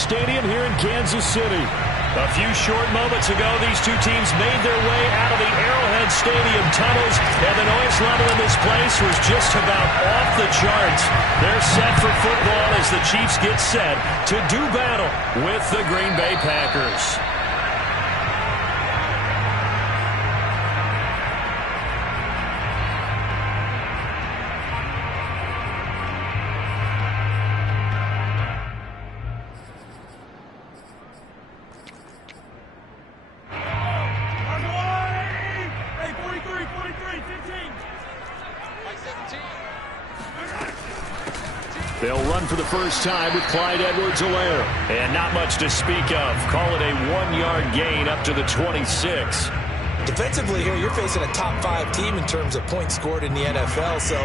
Stadium here in Kansas City. A few short moments ago, these two teams made their way out of the Arrowhead Stadium tunnels, and the noise level in this place was just about off the charts. They're set for football as the Chiefs get set to do battle with the Green Bay Packers. They'll run for the first time with Clyde Edwards-Helaire. And not much to speak of. Call it a 1-yard gain up to the 26. Defensively here, you're facing a top 5 team in terms of points scored in the NFL. So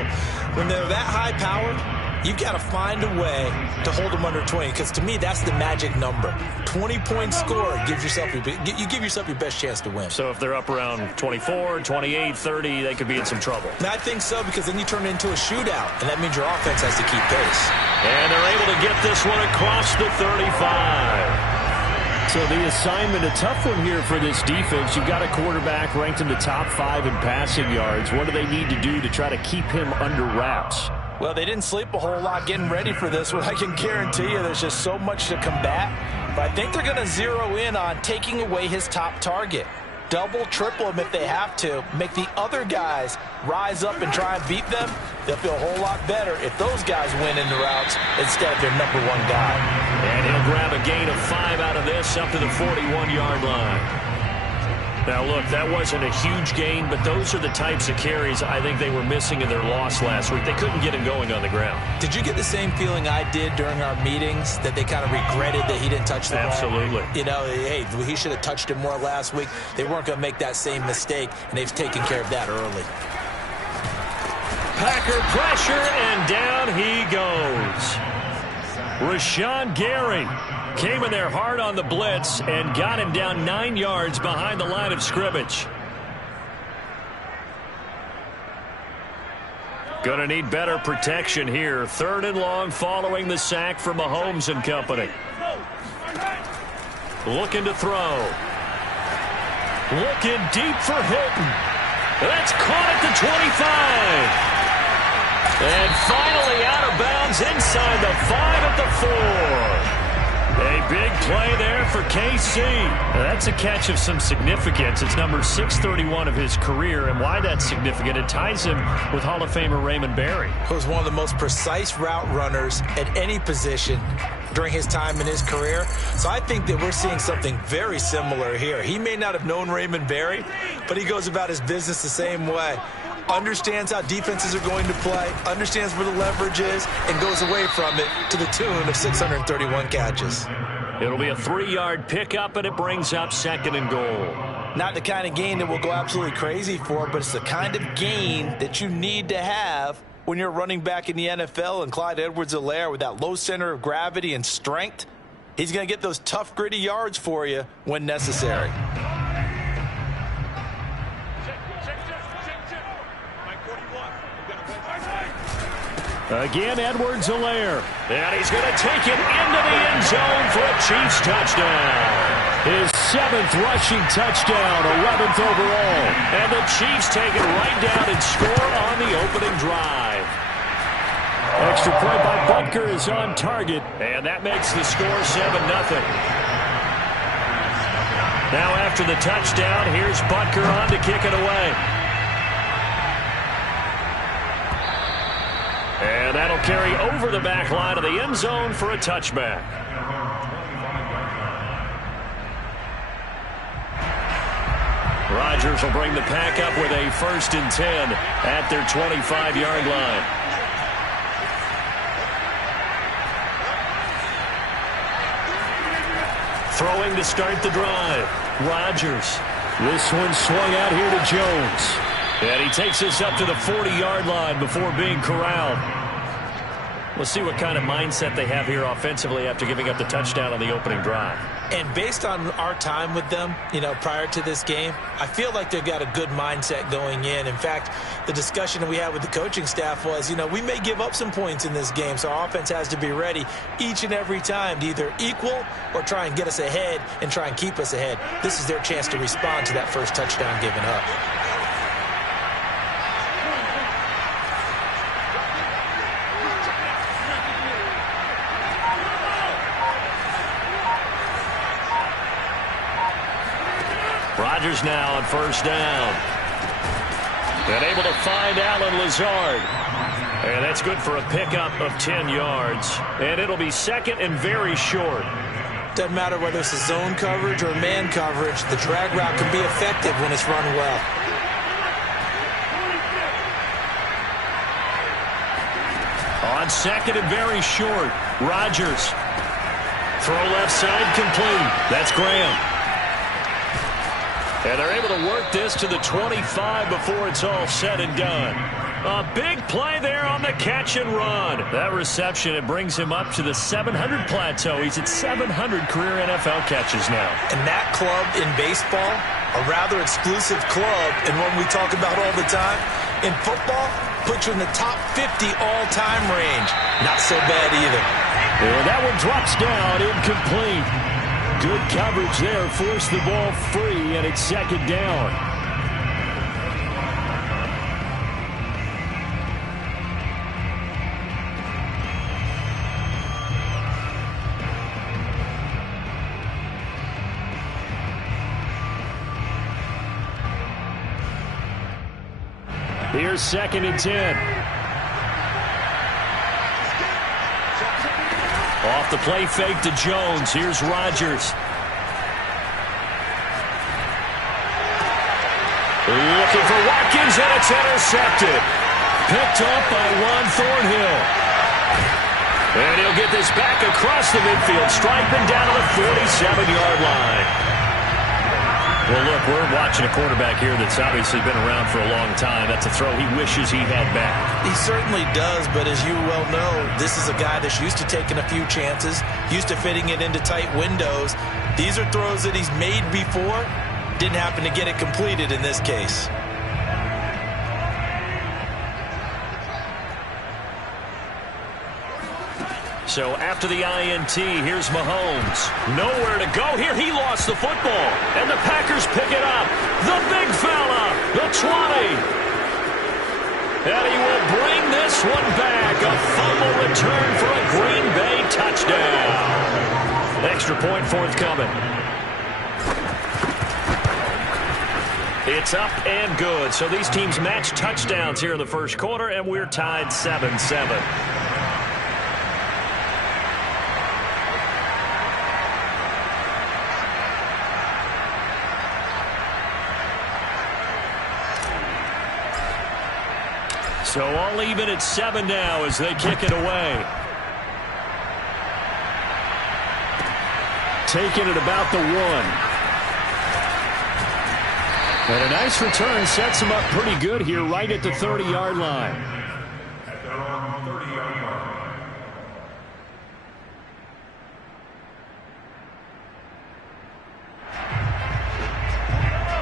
when they're that high-powered, you've got to find a way to hold them under 20, because to me, that's the magic number. 20 points scored gives yourself you give yourself your best chance to win. So if they're up around 24, 28, 30, they could be in some trouble. And I think so, because then you turn it into a shootout, and that means your offense has to keep pace. And they're able to get this one across the 35. So the assignment, a tough one here for this defense. You've got a quarterback ranked in the top 5 in passing yards. What do they need to do to try to keep him under wraps? Well, they didn't sleep a whole lot getting ready for this one. I can guarantee you there's just so much to combat. But I think they're going to zero in on taking away his top target. Double, triple him if they have to. Make the other guys rise up and try and beat them. They'll feel a whole lot better if those guys win in the routes instead of their number 1 guy. And he'll grab a gain of 5 out of this up to the 41-yard line. Now, look, that wasn't a huge gain, but those are the types of carries I think they were missing in their loss last week. They couldn't get him going on the ground. Did you get the same feeling I did during our meetings, that they kind of regretted that he didn't touch the ball? Absolutely. You know, hey, he should have touched it more last week. They weren't going to make that same mistake, and they've taken care of that early. Packer pressure, and down he goes. Rashawn Gary came in there hard on the blitz and got him down 9 yards behind the line of scrimmage. Going to need better protection here. 3rd and long following the sack from Mahomes and company. Looking to throw. Looking deep for Hilton. That's caught at the 25. And finally out of bounds inside the 5 at the 4. A big play there for KC. That's a catch of some significance. It's number 631 of his career, and why that's significant, it ties him with Hall of Famer Raymond Berry. He was one of the most precise route runners at any position during his time in his career. So I think that we're seeing something very similar here. He may not have known Raymond Berry, but he goes about his business the same way. Understands how defenses are going to play, understands where the leverage is, and goes away from it to the tune of 631 catches. It'll be a 3-yard pickup, and it brings up 2nd and goal. Not the kind of gain that we'll go absolutely crazy for, but it's the kind of gain that you need to have when you're running back in the NFL. And Clyde Edwards-Helaire, with that low center of gravity and strength, he's going to get those tough, gritty yards for you when necessary. Again, Edwards-Helaire. And he's going to take it into the end zone for a Chiefs touchdown. His 7th rushing touchdown, 11th overall. And the Chiefs take it right down and score on the opening drive. Extra point by Butker is on target. And that makes the score 7-0. Now after the touchdown, here's Butker on to kick it away. And that'll carry over the back line of the end zone for a touchback. Rodgers will bring the pack up with a 1st and 10 at their 25-yard line. Throwing to start the drive. Rodgers. This one swung out here to Jones. And he takes us up to the 40-yard line before being corralled. We'll see what kind of mindset they have here offensively after giving up the touchdown on the opening drive. And based on our time with them, prior to this game, I feel like they've got a good mindset going in. In fact, the discussion that we had with the coaching staff was, we may give up some points in this game, so our offense has to be ready each and every time to either equal or try and get us ahead and try and keep us ahead. This is their chance to respond to that first touchdown given up. Rodgers now on first down. And able to find Allen Lazard. And that's good for a pickup of 10 yards. And it'll be second and very short. Doesn't matter whether it's a zone coverage or man coverage, the drag route can be effective when it's run well. On second and very short, Rodgers. Throw left side complete. That's Graham. And they're able to work this to the 25 before it's all said and done. A big play there on the catch and run. That reception, it brings him up to the 700 plateau. He's at 700 career NFL catches now. And that club in baseball, a rather exclusive club, and one we talk about all the time. In football, puts you in the top 50 all-time range. Not so bad either. Well, that one drops down, incomplete. Good coverage there, forced the ball free, and it's second down. Here's second and 10. Off the play fake to Jones. Here's Rodgers. Looking for Watkins, and it's intercepted. Picked up by Juan Thornhill. And he'll get this back across the midfield, striping down to the 47-yard line. Well, look, we're watching a quarterback here that's obviously been around for a long time. That's a throw he wishes he had back. He certainly does, but as you well know, this is a guy that's used to taking a few chances, used to fitting it into tight windows. These are throws that he's made before. Didn't happen to get it completed in this case. So after the INT, here's Mahomes. Nowhere to go here. He lost the football. And the Packers pick it up. The big fella, the 20. And he will bring this one back. A fumble return for a Green Bay touchdown. Extra point forthcoming. It's up and good. So these teams match touchdowns here in the first quarter, and we're tied 7-7. So all even at 7 now as they kick it away. Taking it about the 1. And a nice return sets him up pretty good here right at the 30-yard line.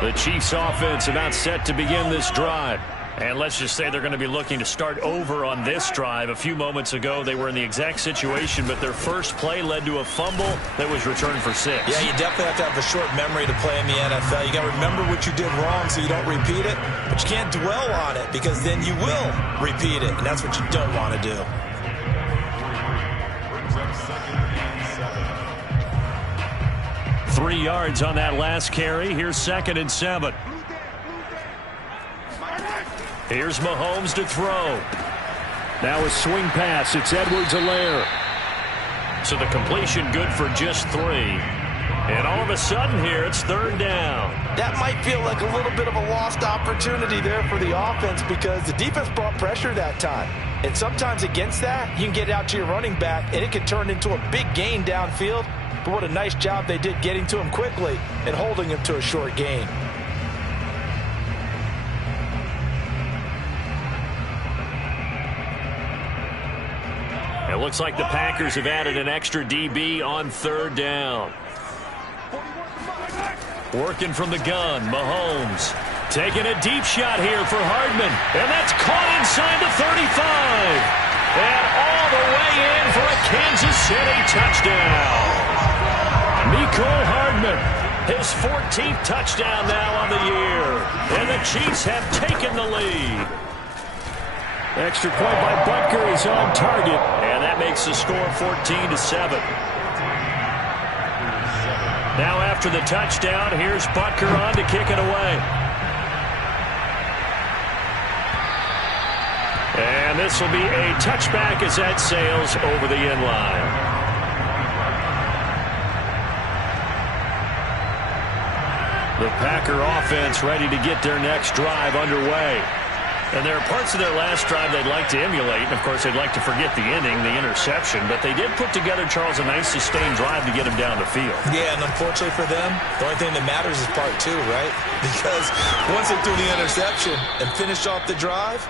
The Chiefs offense about set to begin this drive. And let's just say they're going to be looking to start over on this drive. A few moments ago, they were in the exact situation, but their first play led to a fumble that was returned for 6. Yeah, you definitely have to have a short memory to play in the NFL. You got to remember what you did wrong so you don't repeat it, but you can't dwell on it because then you will repeat it, and that's what you don't want to do. Three yards on that last carry. Here's second and 7. Here's Mahomes to throw. Now a swing pass. It's Edwards-Helaire. So the completion good for just 3. And all of a sudden here, it's third down. That might feel like a little bit of a lost opportunity there for the offense because the defense brought pressure that time. And sometimes against that, you can get out to your running back, and it can turn into a big gain downfield. But what a nice job they did getting to him quickly and holding him to a short gain. looks like the Packers have added an extra DB on third down. Working from the gun, Mahomes. Taking a deep shot here for Hardman. And that's caught inside the 35. And all the way in for a Kansas City touchdown. Mecole Hardman, his 14th touchdown now on the year. And the Chiefs have taken the lead. Extra point by Butker is on target. And that makes the score 14-7. Now after the touchdown, here's Butker on to kick it away. And this will be a touchback as that sails over the end line. The Packer offense ready to get their next drive underway. And there are parts of their last drive they'd like to emulate. And, of course, they'd like to forget the inning, the interception. But they did put together, Charles, a nice sustained drive to get them down the field. Yeah, and unfortunately for them, the only thing that matters is part two, right? Because once they threw the interception and finished off the drive,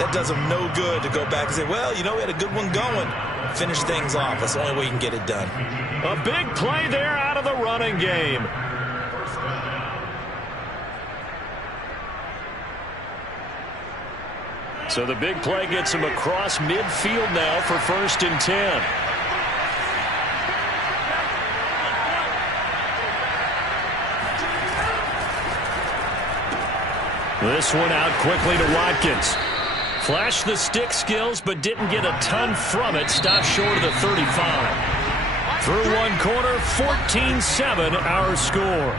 that does them no good to go back and say, well, you know, we had a good one going. Finish things off. That's the only way you can get it done. A big play there out of the running game. So the big play gets him across midfield now for 1st and 10. This one out quickly to Watkins. Flashed the stick skills, but didn't get a ton from it. Stopped short of the 35. Through one corner, 14-7 our score.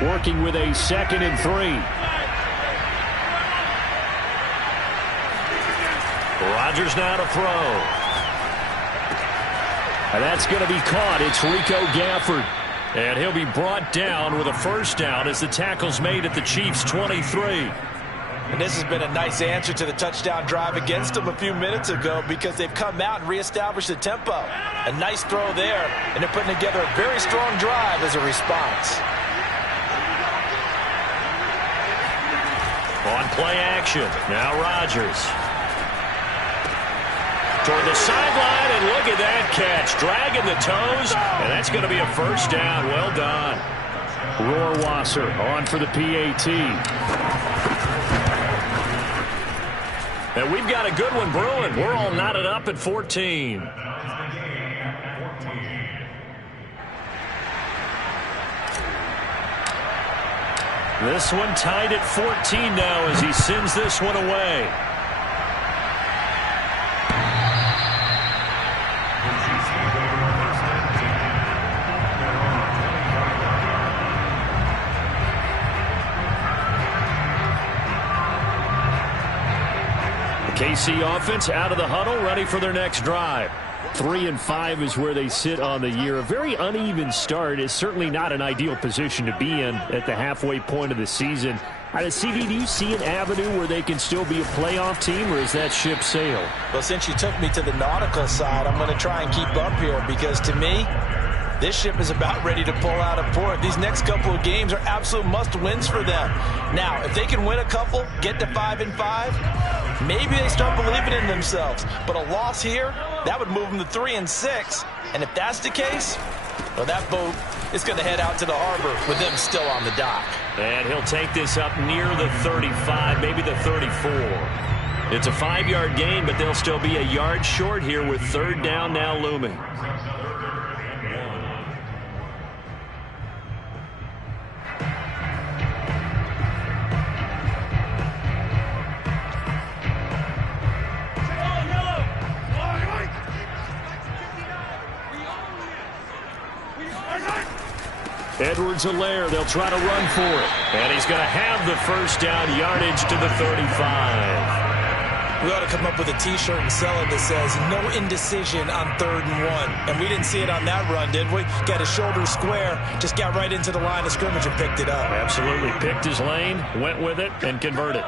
Working with a 2nd and 3. Rodgers now to throw. And that's going to be caught. It's Rico Gafford. And he'll be brought down with a 1st down as the tackle's made at the Chiefs' 23. And this has been a nice answer to the touchdown drive against them a few minutes ago because they've come out and reestablished the tempo. A nice throw there, and they're putting together a very strong drive as a response. On play action, now Rodgers. Toward the sideline, and look at that catch. Dragging the toes, and that's going to be a 1st down. Well done. Rohrwasser on for the PAT. And we've got a good one brewing. We're all knotted up at 14. This one tied at 14 now as he sends this one away. The KC offense out of the huddle, ready for their next drive. 3-5 is where they sit on the year. A very uneven start is certainly not an ideal position to be in at the halfway point of the season. CD, do you see an avenue where they can still be a playoff team, or is that ship sailed? Well, since you took me to the nautical side, I'm going to try and keep up here because, to me, this ship is about ready to pull out of port. These next couple of games are absolute must-wins for them. Now, if they can win a couple, get to 5-5, maybe they start believing in themselves. But a loss here, that would move them to 3-6. And if that's the case, well, that boat is going to head out to the harbor with them still on the dock. And he'll take this up near the 35, maybe the 34. It's a 5-yard gain, but they'll still be a yard short here with 3rd down now looming. Edwards-Helaire, they'll try to run for it. And he's going to have the 1st down yardage to the 35. We ought to come up with a T-shirt and sell it that says, no indecision on 3rd and 1. And we didn't see it on that run, did we? Got his shoulder square, just got right into the line of scrimmage and picked it up. Absolutely. Picked his lane, went with it, and converted.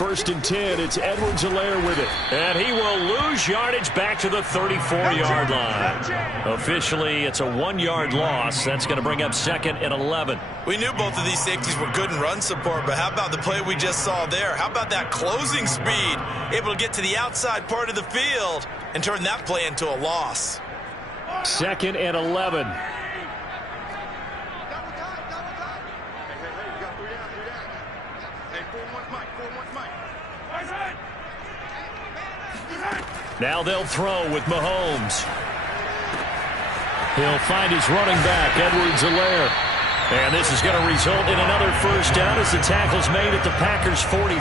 1st and 10. It's Edwards-Helaire with it. And he will lose yardage back to the 34-yard line. Officially, it's a 1-yard loss. That's going to bring up 2nd and 11. We knew both of these safeties were good in run support, but how about the play we just saw there? How about that closing speed? Able to get to the outside part of the field and turn that play into a loss. 2nd and 11. Now they'll throw with Mahomes. He'll find his running back, Edwards-Helaire. And this is going to result in another first down as the tackle's made at the Packers' 43.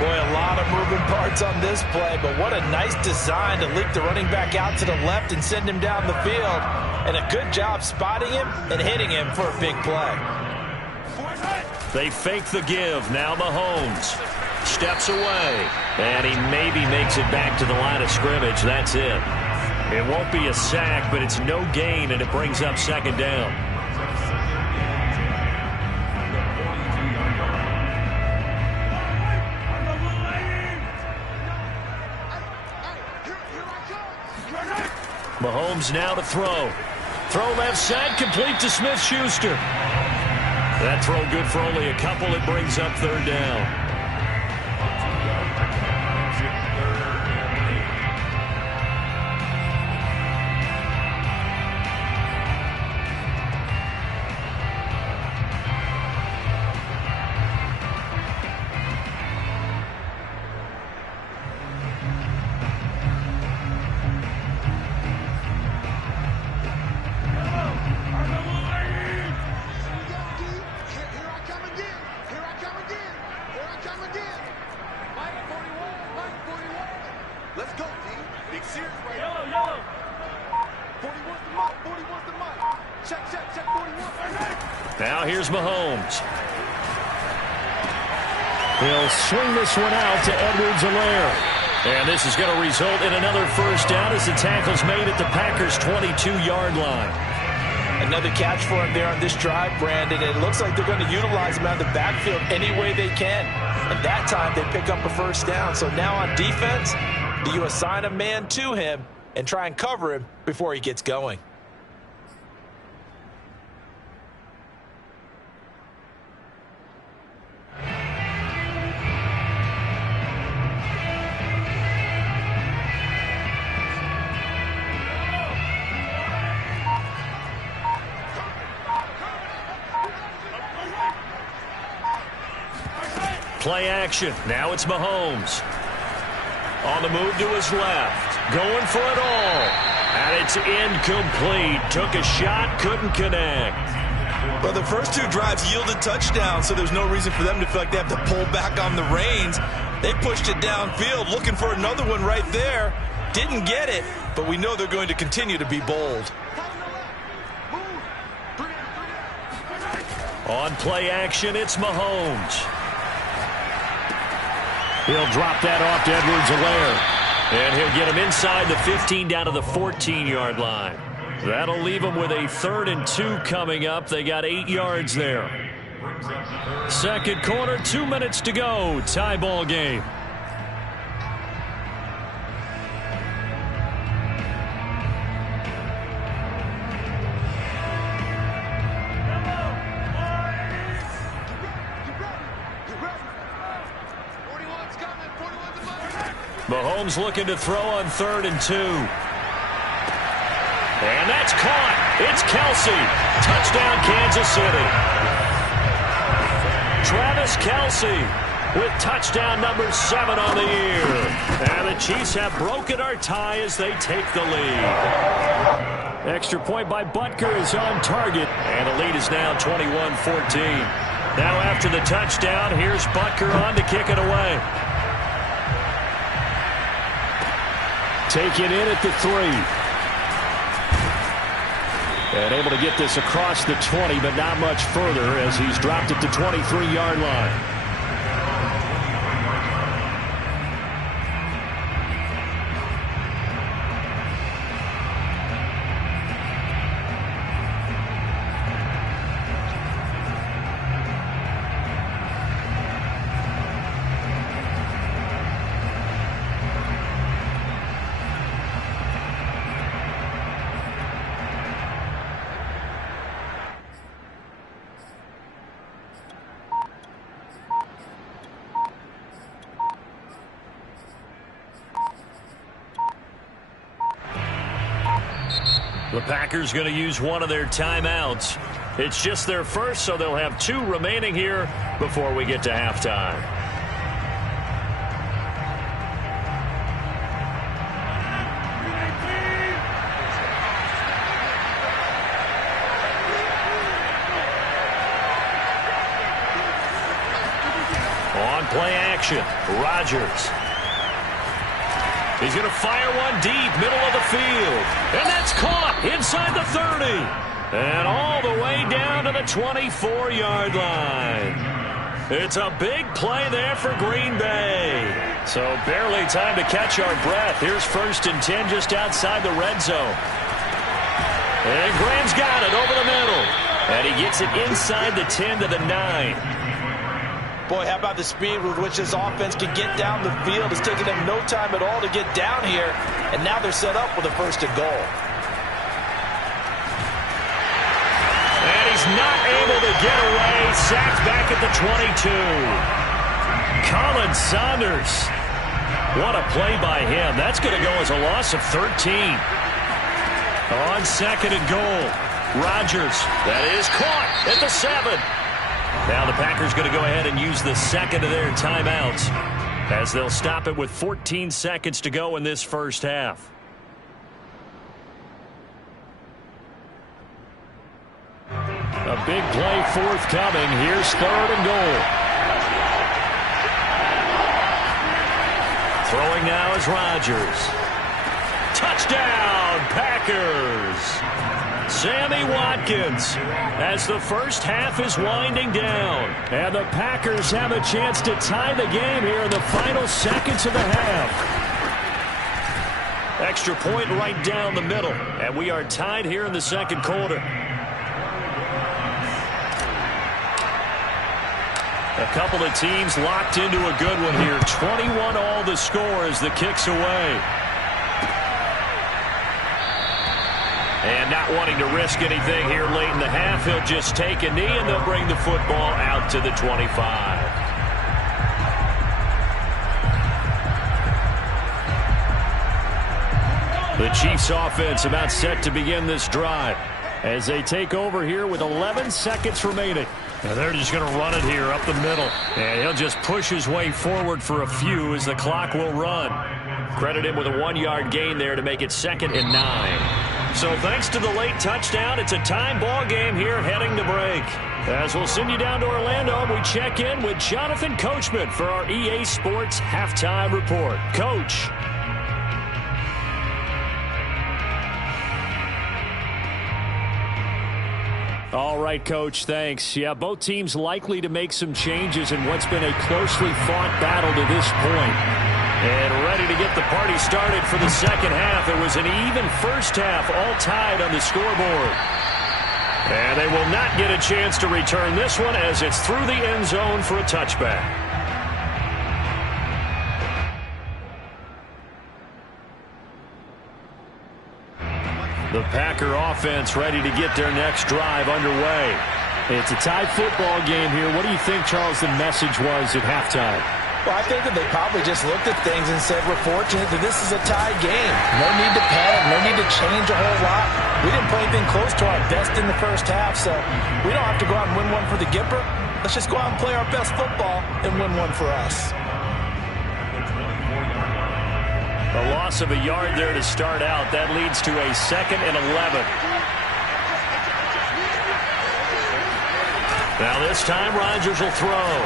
Boy, a lot of moving parts on this play, but what a nice design to leak the running back out to the left and send him down the field. And a good job spotting him and hitting him for a big play. They fake the give. Now Mahomes steps away. And he maybe makes it back to the line of scrimmage. That's it. It won't be a sack, but it's no gain, and it brings up 2nd down. Mahomes now to throw. Throw left side, complete to Smith-Schuster. That throw good for only a couple. It brings up 3rd down. Now here's Mahomes. He'll swing this one out to Edwards-Helaire. And this is going to result in another first down as the tackle's made at the Packers' 22-yard line. Another catch for him there on this drive, Brandon. It looks like they're going to utilize him out of the backfield any way they can. And that time they pick up a first down. So now on defense, do you assign a man to him and try and cover him before he gets going? Play action. Now it's Mahomes. On the move to his left. Going for it all. And it's incomplete. Took a shot, couldn't connect. Well, the first 2 drives yielded touchdowns, so there's no reason for them to feel like they have to pull back on the reins. They pushed it downfield, looking for another one right there. Didn't get it, but we know they're going to continue to be bold. On play action, it's Mahomes. He'll drop that off to Edwards-Helaire. And he'll get him inside the 15 down to the 14-yard line. That'll leave them with a 3rd and 2 coming up. They got 8 yards there. Second quarter, 2 minutes to go. Tie ball game. Mahomes looking to throw on 3rd and 2. And that's caught. It's Kelce. Touchdown, Kansas City. Travis Kelce with touchdown number 7 on the year. And the Chiefs have broken our tie as they take the lead. Extra point by Butker is on target. And the lead is now 21-14. Now after the touchdown, here's Butker on to kick it away. Take it in at the 3. And able to get this across the 20, but not much further as he's dropped it to 23-yard line. Packers going to use one of their timeouts. It's just their first, so they'll have 2 remaining here before we get to halftime. On play action, Rodgers. He's going to fire one deep, middle of the field. And that's caught inside the 30. And all the way down to the 24-yard line. It's a big play there for Green Bay. So barely time to catch our breath. Here's 1st and 10 just outside the red zone. And Graham's got it over the middle. And he gets it inside the 10 to the 9. Boy, how about the speed with which this offense can get down the field? It's taken them no time at all to get down here, and now they're set up with a 1st and goal. And he's not able to get away. Sacked back at the 22. Colin Saunders. What a play by him. That's going to go as a loss of 13. On 2nd and goal, Rodgers. That is caught at the 7. Now the Packers going to go ahead and use the 2nd of their timeouts as they'll stop it with 14 seconds to go in this first half. A big play forthcoming. Here's 3rd and goal. Throwing now is Rodgers. Touchdown, Packers! Sammy Watkins as the first half is winding down. And the Packers have a chance to tie the game here in the final seconds of the half. Extra point right down the middle. And we are tied here in the 2nd quarter. A couple of teams locked into a good one here. 21 all the score as the kick's away. And not wanting to risk anything here late in the half, he'll just take a knee and they'll bring the football out to the 25. The Chiefs offense about set to begin this drive as they take over here with 11 seconds remaining. And they're just going to run it here up the middle. And he'll just push his way forward for a few as the clock will run. Credit him with a 1-yard gain there to make it 2nd and 9. So thanks to the late touchdown, it's a time ball game here heading to break. As we'll send you down to Orlando, we check in with Jonathan Coachman for our EA Sports Halftime Report. Coach. All right, Coach, thanks. Yeah, both teams likely to make some changes in what's been a closely fought battle to this point. And ready to get the party started for the 2nd half. It was an even first half, all tied on the scoreboard. And they will not get a chance to return this one as it's through the end zone for a touchback. The Packer offense ready to get their next drive underway. It's a tie football game here. What do you think, Charles, the message was at halftime? Well, I think that they probably just looked at things and said, we're fortunate that this is a tie game. No need to panic, no need to change a whole lot. We didn't play anything close to our best in the first half, so we don't have to go out and win one for the Gipper. Let's just go out and play our best football and win one for us. A loss of a yard there to start out. That leads to a 2nd and 11. Now this time Rodgers will throw.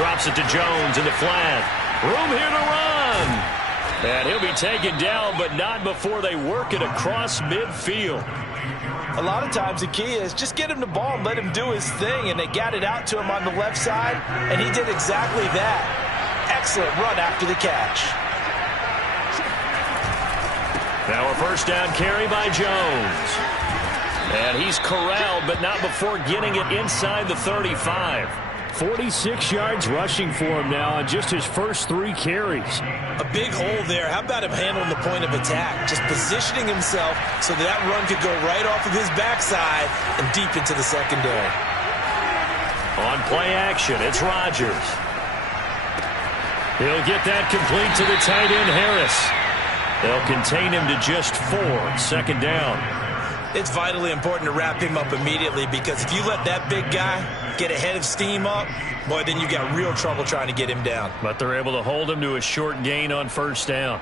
Drops it to Jones in the flat. Room here to run. And he'll be taken down, but not before they work it across midfield. A lot of times the key is just get him the ball and let him do his thing, and they got it out to him on the left side, and he did exactly that. Excellent run after the catch. Now a first down carry by Jones. And he's corralled, but not before getting it inside the 35. 46 yards rushing for him now on just his first 3 carries. A big hole there. How about him handling the point of attack? Just positioning himself so that run could go right off of his backside and deep into the secondary. On play action, it's Rodgers. He'll get that complete to the tight end, Harris. They'll contain him to just 4. 2nd down. It's vitally important to wrap him up immediately, because if you let that big guy get a head of steam up, boy, then you got real trouble trying to get him down. But they're able to hold him to a short gain on 1st down.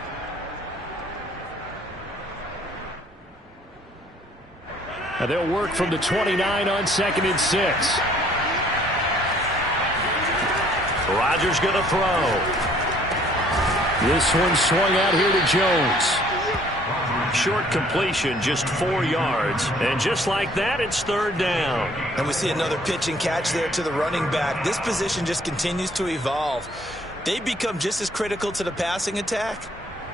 Now they'll work from the 29 on 2nd and 6. Rodgers going to throw. This one swung out here to Jones. Short completion, just 4 yards. And just like that, it's 3rd down. And we see another pitch and catch there to the running back. This position just continues to evolve. They become just as critical to the passing attack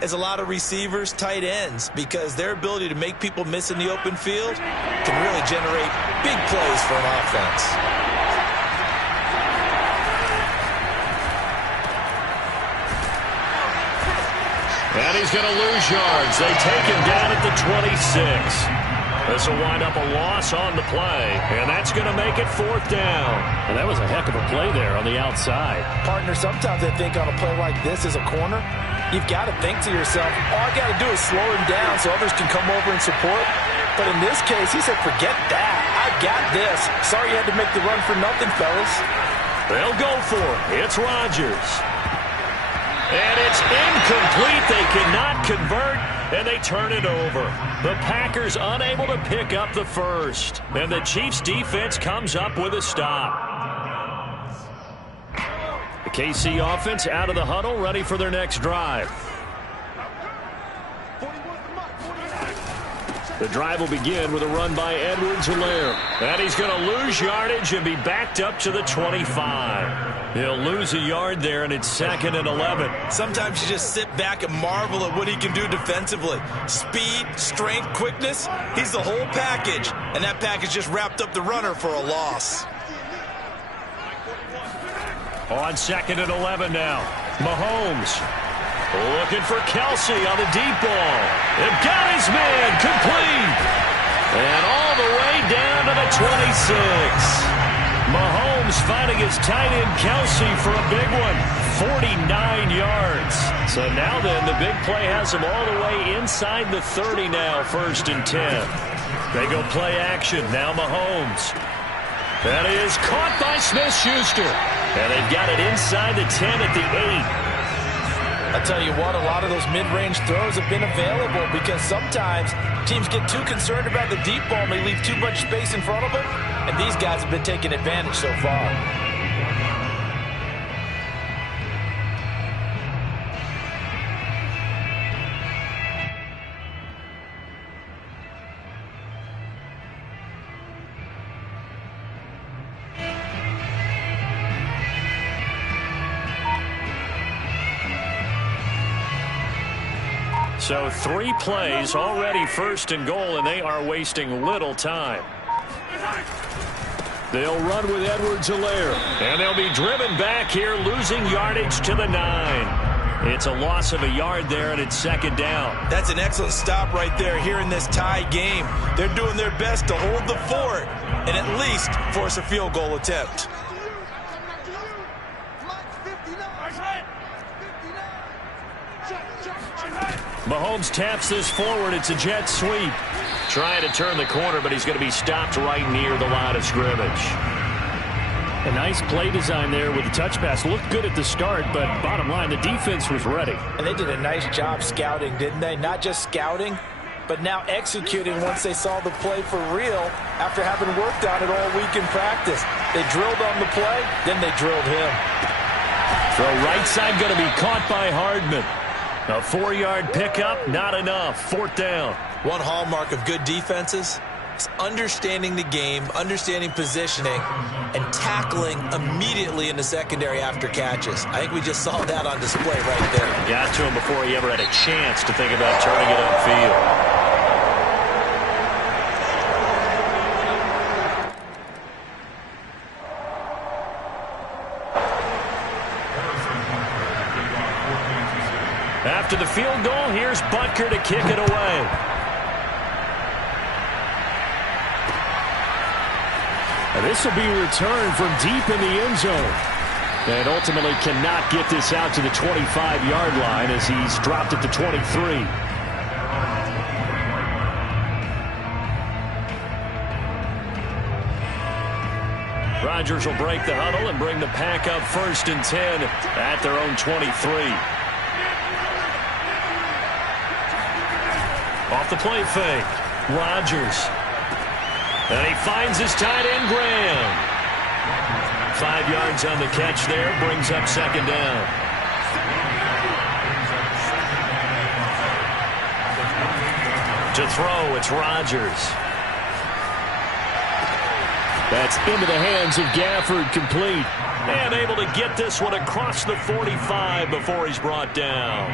as a lot of receivers, tight ends, because their ability to make people miss in the open field can really generate big plays for an offense. And he's going to lose yards. They take him down at the 26. This will wind up a loss on the play, and that's going to make it 4th down. And that was a heck of a play there on the outside. Partner, sometimes I think on a play like this as a corner, you've got to think to yourself, all I got to do is slow him down so others can come over and support. But in this case, he said, forget that. I got this. Sorry you had to make the run for nothing, fellas. They'll go for it. It's Rodgers. And it's incomplete. They cannot convert, and they turn it over. The Packers unable to pick up the 1st. And the Chiefs defense comes up with a stop. The KC offense out of the huddle, ready for their next drive. The drive will begin with a run by Edwards-Helaire. And he's going to lose yardage and be backed up to the 25. He'll lose a yard there, and it's 2nd and 11. Sometimes you just sit back and marvel at what he can do defensively. Speed, strength, quickness, he's the whole package. And that package just wrapped up the runner for a loss. On 2nd and 11 now. Mahomes looking for Kelsey on the deep ball. They've got his man complete. And all the way down to the 26. Mahomes finding his tight end Kelsey for a big one. 49 yards. So now then, the big play has him all the way inside the 30 now, 1st and 10. They go play action. Now Mahomes. That is caught by Smith-Schuster. And they've got it inside the 10 at the 8. I'll tell you what, a lot of those mid-range throws have been available because sometimes teams get too concerned about the deep ball and they leave too much space in front of them, and these guys have been taking advantage so far. So 3 plays already 1st and goal, and they are wasting little time. They'll run with Edwards-Helaire, and they'll be driven back here, losing yardage to the 9. It's a loss of a yard there, and it's 2nd down. That's an excellent stop right there here in this tie game. They're doing their best to hold the fort and at least force a field goal attempt. Mahomes taps this forward. It's a jet sweep. Trying to turn the corner, but he's going to be stopped right near the line of scrimmage. A nice play design there with the touch pass. Looked good at the start, but bottom line, the defense was ready. And they did a nice job scouting, didn't they? Not just scouting, but now executing once they saw the play for real after having worked on it all week in practice. They drilled on the play, then they drilled him. Throw right side going to be caught by Hardman. A 4-yard pickup, not enough. 4th down. One hallmark of good defenses is understanding the game, understanding positioning, and tackling immediately in the secondary after catches. I think we just saw that on display right there. Got to him before he ever had a chance to think about turning it upfield. After the field goal, here's Butker to kick it away. And this will be returned from deep in the end zone. And ultimately cannot get this out to the 25-yard line as he's dropped at the 23. Rodgers will break the huddle and bring the Pack up 1st and 10 at their own 23. Off the play fake, Rodgers. And he finds his tight end, Graham. 5 yards on the catch there, brings up 2nd down. To throw, it's Rodgers. That's into the hands of Gafford, complete. And able to get this one across the 45 before he's brought down.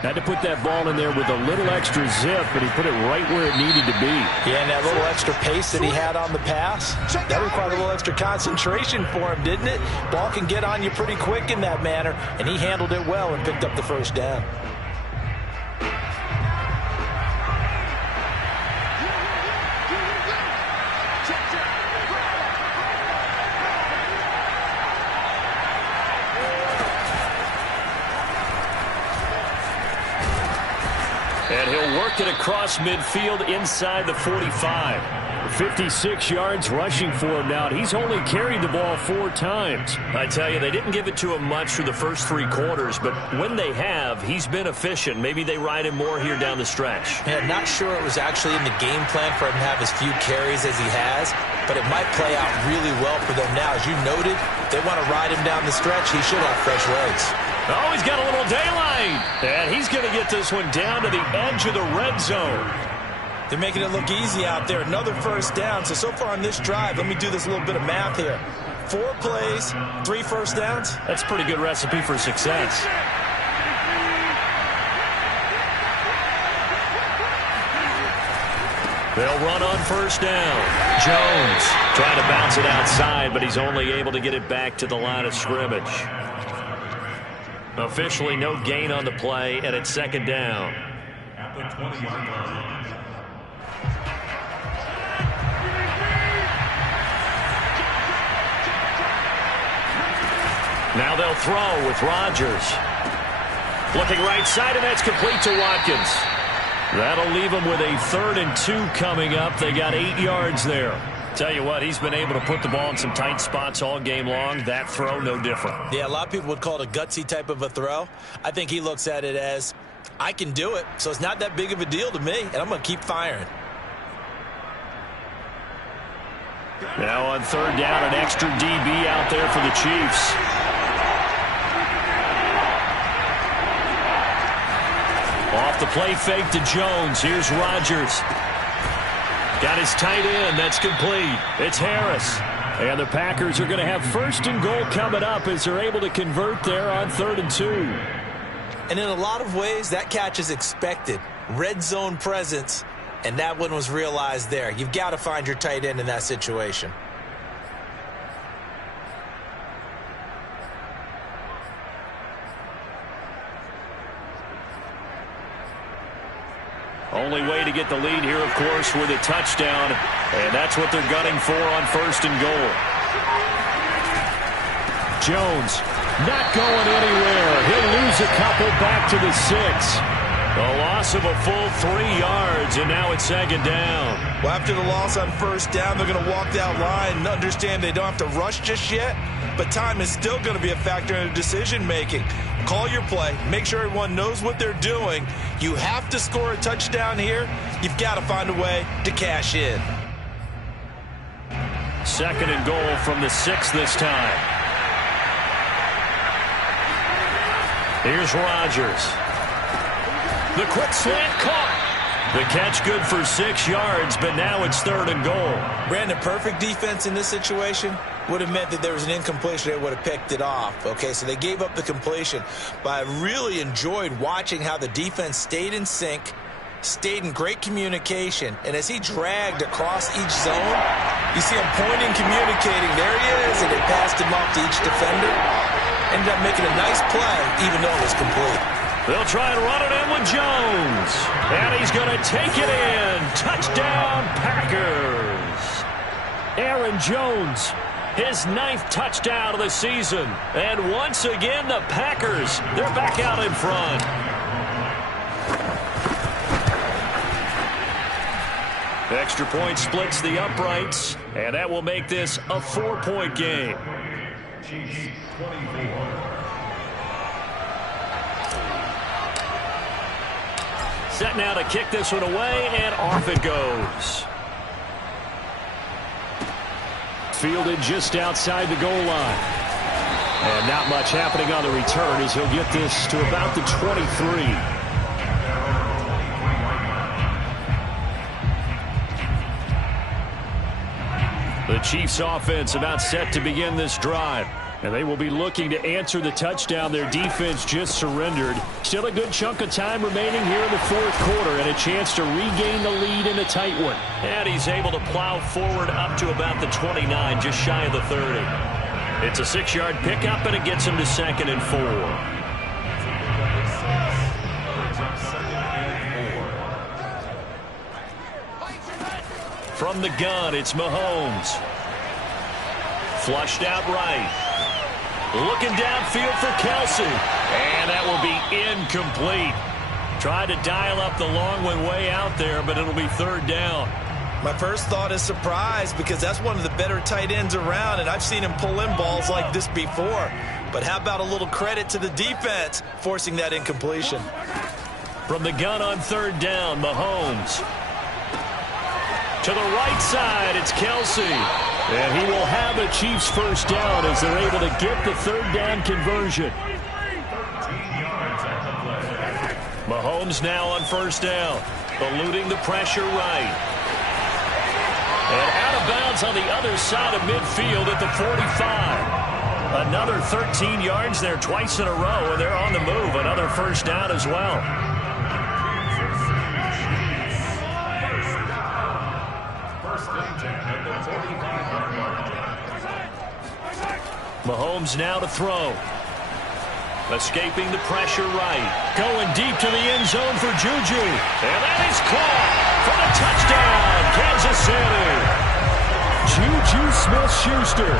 Had to put that ball in there with a little extra zip, but he put it right where it needed to be. Yeah, and that little extra pace that he had on the pass, that required a little extra concentration for him, didn't it? Ball can get on you pretty quick in that manner, and he handled it well and picked up the 1st down. And he'll work it across midfield inside the 45. 56 yards rushing for him now. He's only carried the ball 4 times. I tell you, they didn't give it to him much through the first 3 quarters, but when they have, he's been efficient. Maybe they ride him more here down the stretch. Yeah, not sure it was actually in the game plan for him to have as few carries as he has, but it might play out really well for them now. As you noted, they want to ride him down the stretch. He should have fresh legs. Oh, he's got a little daylight. And he's going to get this one down to the edge of the red zone. They're making it look easy out there. Another 1st down. So far on this drive, let me do this little bit of math here. 4 plays, 3 1st downs. That's a pretty good recipe for success. They'll run on 1st down. Jones trying to bounce it outside, but he's only able to get it back to the line of scrimmage. Officially no gain on the play, and it's 2nd down. At the 20-yard line. Now they'll throw with Rodgers. Looking right side, and that's complete to Watkins. That'll leave them with a 3rd and 2 coming up. They got 8 yards there. Tell you what, he's been able to put the ball in some tight spots all game long. That throw, no different. Yeah, a lot of people would call it a gutsy type of a throw. I think he looks at it as, I can do it, so it's not that big of a deal to me, and I'm going to keep firing. Now on 3rd down, an extra DB out there for the Chiefs. Off the play fake to Jones. Here's Rodgers. Got his tight end. That's complete. It's Harris. And the Packers are going to have 1st and goal coming up as they're able to convert there on 3rd and 2. And in a lot of ways, that catch is expected. Red zone presence, and that one was realized there. You've got to find your tight end in that situation. Only way to get the lead here, of course, with a touchdown. And that's what they're gunning for on 1st and goal. Jones not going anywhere. He'll lose a couple back to the 6. A loss of a full 3 yards, and now it's 2nd down. Well, after the loss on 1st down, they're going to walk that line and understand they don't have to rush just yet. But time is still going to be a factor in decision-making. Call your play. Make sure everyone knows what they're doing. You have to score a touchdown here. You've got to find a way to cash in. 2nd and goal from the 6 this time. Here's Rodgers. The quick slant caught. The catch good for 6 yards, but now it's 3rd and goal. Brandon, perfect defense in this situation would have meant that there was an incompletion. They would have picked it off. Okay, so they gave up the completion. But I really enjoyed watching how the defense stayed in sync, stayed in great communication, and as he dragged across each zone, you see him pointing, communicating. There he is, and they passed him off to each defender. Ended up making a nice play, even though it was complete. They'll try and run it in with Jones. And he's going to take it in. Touchdown, Packers. Aaron Jones, his 9th touchdown of the season. And once again, the Packers, they're back out in front. Extra point splits the uprights, and that will make this a 4-point game. Set now to kick this one away, and off it goes. Fielded just outside the goal line. And not much happening on the return as he'll get this to about the 23. The Chiefs offense about set to begin this drive. And they will be looking to answer the touchdown their defense just surrendered. Still a good chunk of time remaining here in the fourth quarter and a chance to regain the lead in a tight one. And he's able to plow forward up to about the 29, just shy of the 30. It's a 6-yard pickup, and it gets him to 2nd and 4. From the gun, it's Mahomes. Flushed out right. Looking downfield for Kelce. And that will be incomplete. Tried to dial up the long one way out there, but it'll be 3rd down. My first thought is surprise, because that's one of the better tight ends around, and I've seen him pull in balls like this before. But how about a little credit to the defense forcing that incompletion? From the gun on 3rd down, Mahomes. To the right side, it's Kelce. And he will have a Chiefs first down as they're able to get the 3rd down conversion. Mahomes now on 1st down, eluding the pressure right. And out of bounds on the other side of midfield at the 45. Another 13 yards there twice in a row, and they're on the move. Another first down as well. Mahomes now to throw. Escaping the pressure right. Going deep to the end zone for Juju. And that is caught for the touchdown, Kansas City. Juju Smith-Schuster.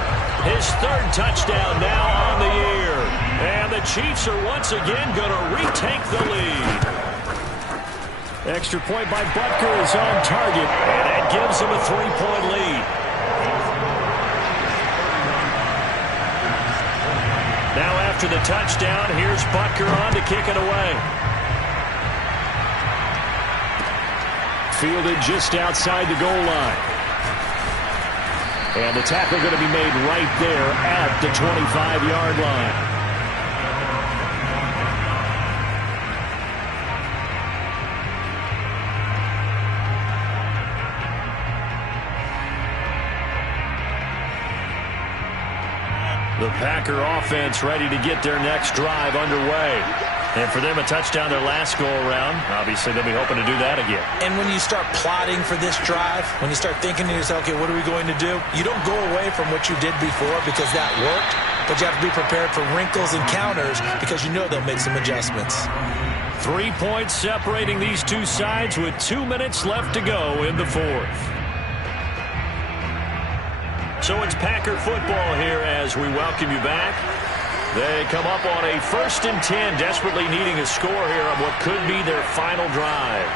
His 3rd touchdown now on the year. And the Chiefs are once again going to retake the lead. Extra point by Butker is on target. And that gives him a 3-point lead. Now after the touchdown, here's Butker on to kick it away. Fielded just outside the goal line. And the tackle going to be made right there at the 25-yard line. The Packer offense ready to get their next drive underway. And for them, a touchdown their last go-around. Obviously, they'll be hoping to do that again. And when you start plotting for this drive, when you start thinking to yourself, okay, what are we going to do? You don't go away from what you did before because that worked, but you have to be prepared for wrinkles and counters because you know they'll make some adjustments. 3 points separating these two sides with 2 minutes left to go in the fourth. So it's Packer football here as we welcome you back. They come up on a 1st and 10, desperately needing a score here on what could be their final drive.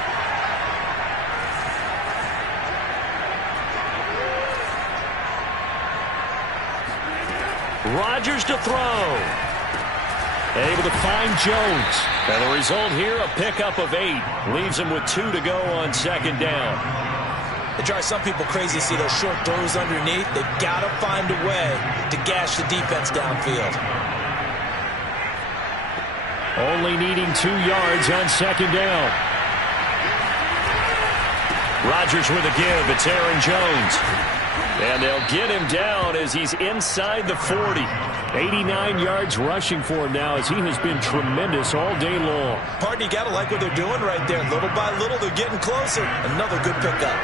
Rodgers to throw. Able to find Jones. And the result here, a pickup of 8. Leaves him with 2 to go on 2nd down. It drives some people crazy to see those short throws underneath. They've got to find a way to gash the defense downfield. Only needing 2 yards on 2nd down. Rodgers with a give. It's Aaron Jones. And they'll get him down as he's inside the 40. 89 yards rushing for him now as he has been tremendous all day long. Pardon, you got to like what they're doing right there. Little by little, they're getting closer. Another good pickup.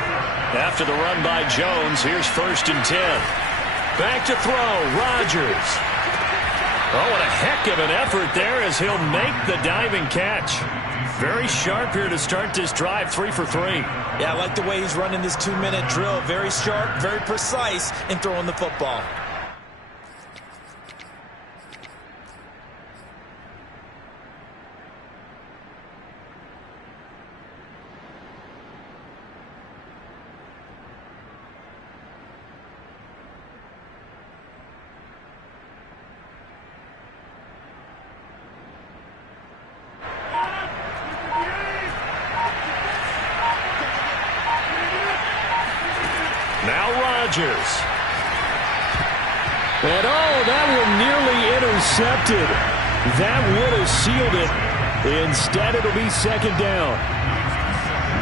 After the run by Jones, here's 1st and 10. Back to throw, Rodgers. Oh, what a heck of an effort there as he'll make the diving catch. Very sharp here to start this drive, 3 for 3. Yeah, I like the way he's running this 2-minute drill. Very sharp, very precise in throwing the football. Now Rodgers. And that one nearly intercepted. That would have sealed it. Instead, it'll be second down.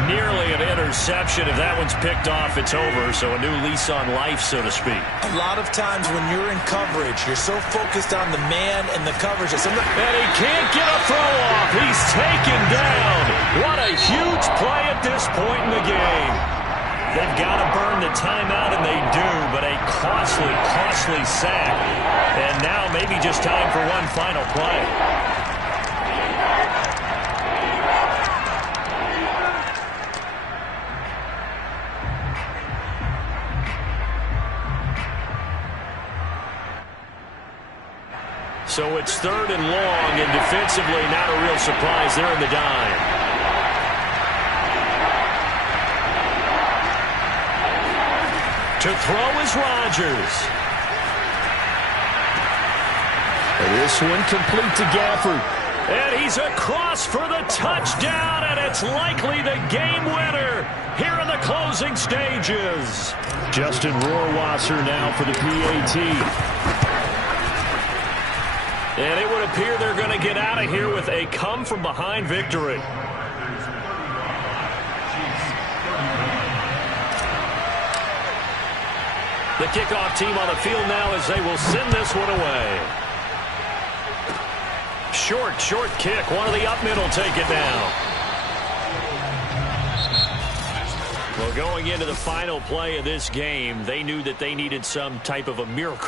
Nearly an interception. If that one's picked off, it's over. So a new lease on life, so to speak. A lot of times when you're in coverage, you're so focused on the man and the coverage. And he can't get a throw off. He's taken down. What a huge play at this point in the game. They've got to burn the timeout, and they do, but a costly, costly sack. And now maybe just time for one final play. So it's third and long, and defensively not a real surprise. They're in the dime. To throw is Rodgers. And this one complete to Gafford. And he's across for the touchdown, and it's likely the game winner here in the closing stages. Justin Rohrwasser now for the PAT. And it would appear they're going to get out of here with a come-from-behind victory. The kickoff team on the field now as they will send this one away. Short kick. One of the up middle take it now. Well, going into the final play of this game, they knew that they needed some type of a miracle.